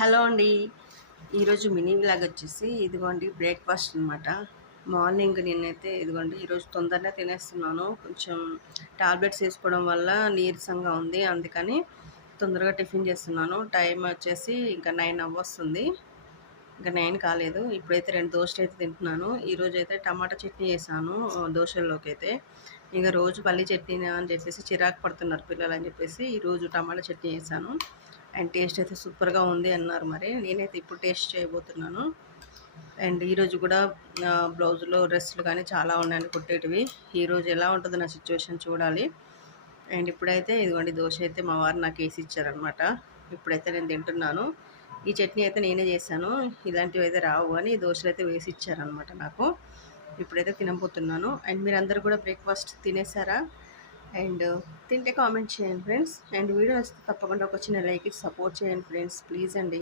Hello అండి. ఈరోజు mini vlog వచ్చేసి ఇదిగోండి బ్రేక్ఫాస్ట్ అనమాట. మార్నింగ్ నేనైతే ఇదిగోండి ఈరోజు తొందరగా తినేస్తున్నాను. కొంచెం టాబ్లెట్స్ వేసుకోవడం వల్ల నీరసంగా ఉంది, అందుకని తొందరగా టిఫిన్ చేస్తున్నాను. టైం వచ్చేసి ఇంకా 9 అవ్వొస్తుంది. ఇంకా 9 కాలేదు. ఇప్పుడైతే 2 దోశలు అయితే తింటున్నాను. ఈరోజు అయితే టమాటా చట్నీ చేశాను దోశల్లోకి అయితే. ఇంకా రోజు పల్లి చట్నీనా అని చెప్పేసి చిరాకు పడుతున్నారు పిల్లలు అని చెప్పేసి ఈరోజు టమాటా చట్నీ చేశాను. అండ్ టేస్ట్ అయితే సూపర్గా ఉంది అన్నారు. మరి నేనైతే ఇప్పుడు టేస్ట్ చేయబోతున్నాను. అండ్ ఈరోజు కూడా బ్లౌజులో డ్రెస్సులు కానీ చాలా ఉన్నాయండి కుట్టేటివి. ఈరోజు ఎలా ఉంటుందో నా సిచ్యువేషన్ చూడాలి. అండ్ ఇప్పుడైతే ఇదిగోండి దోశ అయితే మా వారు నాకు వేసి ఇచ్చారనమాట. ఇప్పుడైతే నేను తింటున్నాను. ఈ చట్నీ అయితే నేనే చేశాను. ఇలాంటివి అయితే రావు అని దోశలు అయితే వేసి ఇచ్చారనమాట నాకు. ఇప్పుడైతే తినబోతున్నాను. అండ్ మీరందరూ కూడా బ్రేక్ఫాస్ట్ తినేసారా? అండ్ తింటే కామెంట్ చేయండి ఫ్రెండ్స్. అండ్ వీడియో వస్తే తప్పకుండా ఒక చిన్న లైక్ ఇచ్చి సపోర్ట్ చేయండి ఫ్రెండ్స్, ప్లీజ్ అండి.